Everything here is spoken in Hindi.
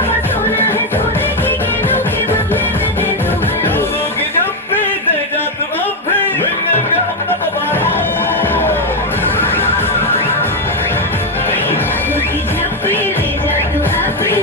हुआ सोना है, सोने की गेंदों के बदले में दे दो मैं। जादू की जप्पी दे जा तू अब भी, मिलेंगे हम ना दोबारा। जादू की झप्पी ले जा तू अब भी